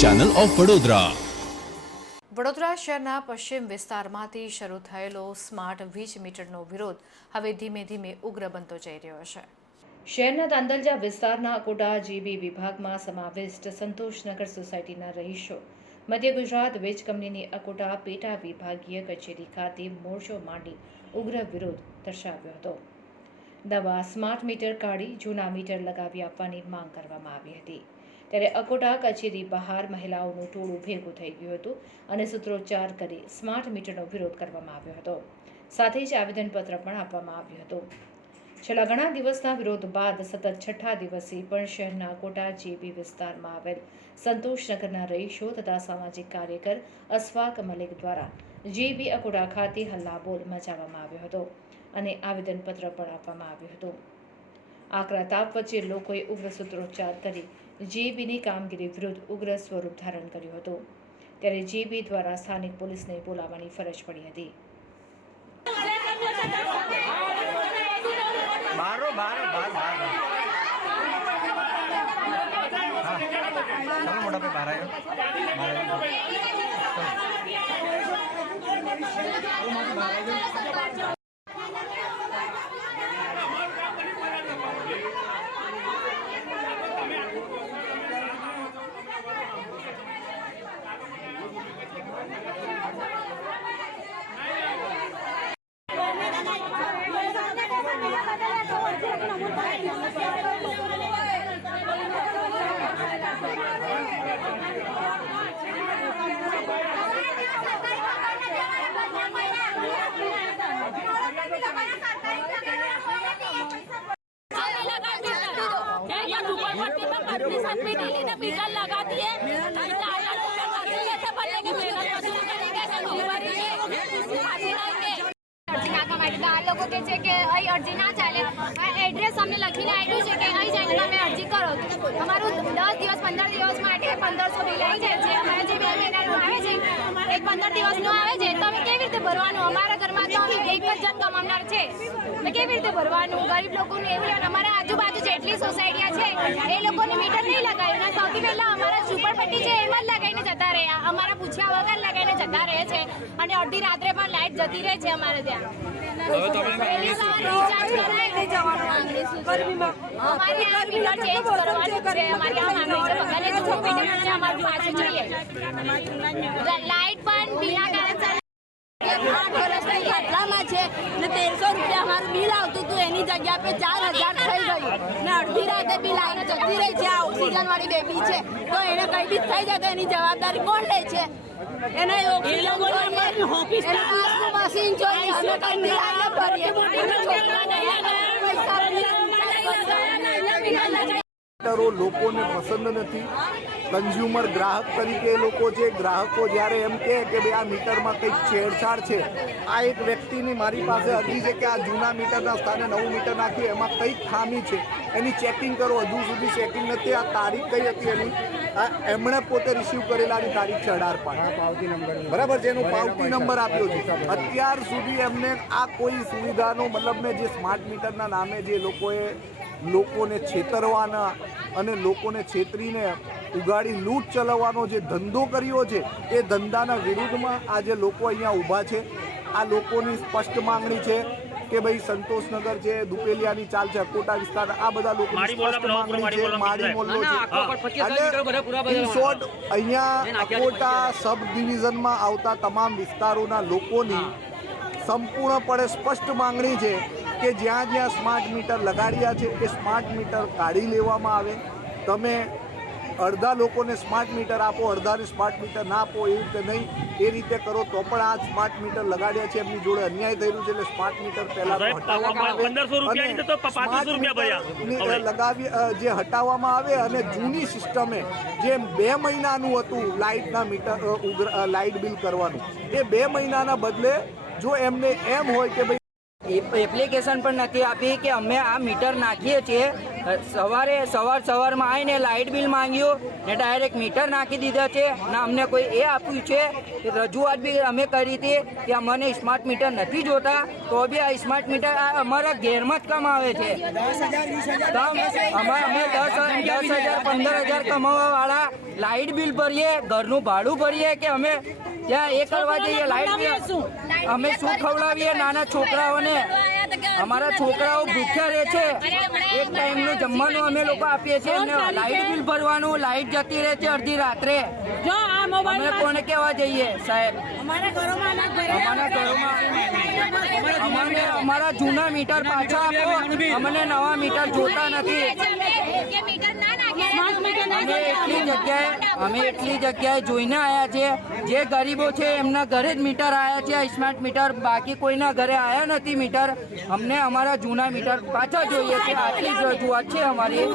Channel of Vadodara Vadodara શહેરના પશ્ચિમ વિસ્તારમાંથી શરૂ થયેલો સ્માર્ટ વીજ મીટરનો વિરોધ હવે ધીમે ધીમે ઉગ્ર બનતો જઈ રહ્યો છે. શહેરના તાંદલજા વિસ્તારના અકોટા જીબી વિભાગમાં સમાવિષ્ટ સંતોષનગર સોસાયટીના રહીશો, મધ્ય ગુજરાત વીજ કંપનીની અકોટા પેટા વિભાગીય કચેરી ખાતે મોરચો માંડી ઉગ્ર વિરોધ દર્શાવ્યો હતો. નવા સ્માર્ટ મીટર કાઢી જૂના મીટર લગાવી આપવાની માંગ કરવામાં આવી હતી. ત્યારે અકોટા કચેરી બહાર મહિલાઓનું ટોળું ભેગું થઈ ગયું હતું અને સૂત્રોચ્ચાર કરી સ્માર્ટ મીટરનો વિરોધ કરવામાં આવ્યો હતો. સાથે જ આવેદનપત્ર પણ આપવામાં આવ્યું હતું. છેલ્લા ઘણા દિવસના વિરોધ બાદ સતત છઠ્ઠા દિવસે પણ શહેરના કોટા જેબી વિસ્તારમાં આવેલ સંતોષનગરના રહીશો તથા સામાજિક કાર્યકર અસફાક મલિક દ્વારા જેબી અકોટા ખાતે હલ્લાબોલ મચાવવામાં આવ્યો હતો અને આવેદનપત્ર પણ આપવામાં આવ્યું હતું. આકરા તાપ વચ્ચે લોકોએ ઉગ્ર સૂત્રોચ્ચાર કરી જેબીની કામગીરી વિરુદ્ધ ઉગ્ર સ્વરૂપ ધારણ કર્યું હતું. ત્યારે જેબી દ્વારા સ્થાનિક પોલીસને બોલાવવાની ફરજ પડી હતી. બહાર આવ્યો બહાર આવ્યો मीटर लगा दिए चार लाख रुपए वसूल कैसे बनेगी मेहनत वसूल करेंगे ऐसे नौकरी है અરજી નાખવા માટે તો આ લોકો કહે છે કે અહીં અરજી ના ચાલે આ એડ્રેસ અમને લખીને આપ્યું છે કે અહીં જઈને તમે અરજી કરો અમારું દસ દિવસ પંદર દિવસ માટે પંદરસો બિલ આવી જાય છે અમારે જે બે મહિનાનું આવે છે એક પંદર દિવસનું આવે છે તો અમે કેવી રીતે ભરવાનું? અમારા ઘરમાં તો અમે એક જ જણ કમાવનાર છે. કેવી રીતે ભરવાનું? ગરીબ લોકોને એવું અમારા આજુબાજુ જેટલી સોસાયટીયા છે, એ લોકોને મીટર નહીં લગાવ્યું સૌથી પહેલા અમારા ઝુંપડપટ્ટી છે, એમાં જ લગાવીને જતા રહ્યા અમારા પૂછ્યા વગર લગાવીને જતા રહે છે અને અડધી રાત્રે પણ લાઈટ જતી રહે છે અમારે ત્યાં. લાઈટ પણ બિના કારણસર આઠ વર્ષથી ખતરામાં છે ને તેરસો રૂપિયા બિલ આવતું હતું એની જગ્યા પે ચાર હજાર થઈ ગયું ને અડધી રાતે બિલ આવીને જતી રહી છે આ ઓક્સિજન વાળી બેબી છે તો એને કઈ બી થઈ જાય તો એની જવાબદારી કોણ લે છે એને ઓક્સિજન મશીન જોઈએ અમે કઈ બિલ આવીને ભરીએ લોકોને પસંદ નથી કન્ઝ્યુમર ગ્રાહક તરીકે એ લોકો છે ગ્રાહકો જ્યારે એમ કહે કે ભાઈ આ મીટરમાં કંઈક છેડછાડ છે આ એક વ્યક્તિની મારી પાસે અરજી છે કે આ જૂના મીટરના સ્થાને નવું મીટર નાખ્યું એમાં કંઈક ખામી છે. એની ચેકિંગ કરો હજુ સુધી ચેકિંગ નથી. આ તારીખ કઈ હતી એની? આ એમણે પોતે રિસીવ કરેલાની તારીખ છે અઢાર પાંચ બરાબર છે? એનો પાવતી નંબર આપ્યો છે. અત્યાર સુધી એમને આ કોઈ સુવિધાનો મતલબ મેં જે સ્માર્ટ મીટરના નામે જે લોકોએ લોકોને છેતરવાના અને લોકોને છેતરીને ઉગાડી લૂંટ ચલાવવાનો જે ધંધો કર્યો છે એ ધંધાના વિરુદ્ધમાં આજે લોકો અહીંયા ઊભા છે. આ લોકોની સ્પષ્ટ માંગણી છે કે ભાઈ સંતોષનગર છે દુપેલિયાની ચાલ છે અકોટા વિસ્તાર આ બધા લોકોની સ્પષ્ટ માંગણી છે મારી મોલ્લો છે. અને ઇન શોર્ટ અહીંયા અકોટા સબ ડિવિઝનમાં આવતા તમામ વિસ્તારોના લોકોની સંપૂર્ણપણે સ્પષ્ટ માંગણી છે કે જ્યાં જ્યાં સ્માર્ટ મીટર લગાડ્યા છે એ સ્માર્ટ મીટર કાઢી લેવામાં આવે. તમે અડધા લોકોને સ્માર્ટ મીટર આપો અડધાને સ્માર્ટ મીટર ના આપો એ રીતે નહીં એ રીતે કરો તો પણ આ સ્માર્ટ મીટર લગાડ્યા છે એમની જોડે અન્યાય થયેલું છે એટલે સ્માર્ટ મીટર પહેલા હટાવવામાં આવે. અને ની તો 500 રૂપિયા ભર્યા. સ્માર્ટ મીટર લગાવી જે હટાવવામાં આવે અને જૂની સિસ્ટમે જે બે મહિનાનું હતું લાઇટના મીટર લાઇટ બિલ કરવાનું એ બે મહિનાના બદલે જો એમને એમ હોય કે ભાઈ એપ્લિકેશન પણ નથી આપી કે અમે આ મીટર નાખીએ છીએ. સવારે, સવાર સવારમાં આવીને લાઇટ બિલ માંગ્યું ને ડાયરેક્ટ મીટર નાખી દીધા છે. ને અમને કોઈ એ આપ્યું છે રજૂઆત બી અમે કરી હતી કે અમને સ્માર્ટ મીટર નથી જોતા, તો બી આ સ્માર્ટ મીટર અમારા ઘેરમાં જ કામ આવે છે અમે દસ દસ હજાર, પંદર હજાર કમાવા વાળા લાઇટ બિલ ભરીએ, ઘરનું ભાડું ભરીએ કે અમે ત્યાં એ કરવા જઈએ લાઈટ અમે શું ખવડાવીએ નાના છોકરાઓને? અમારા છોકરાઓ ભૂખ્યા રહે છે. એક ટાઈમનું જમવાનું અમે લોકો આપીએ છીએ. લાઈટ બિલ ભરવાનું લાઈટ જતી રહે છે અડધી રાત્રે. અમે કોને કહેવા જઈએ સાહેબ? અમારા ઘરોમાં અમારા અમારા જૂના મીટર પાછા આપો. અમને નવા મીટર જોતા નથી. ના અમે એટલી જગ્યાએ અમે એટલી જગ્યાએ જોઈને આવ્યા છીએ. જે ગરીબો છે એમના ઘરે જ મીટર આવ્યા છે. સ્માર્ટ મીટર બાકી કોઈના ઘરે આવ્યા નથી મીટર. અમને અમારા જૂના મીટર પાછા જોઈએ છે. આટલી જ રજૂઆત છે અમારી.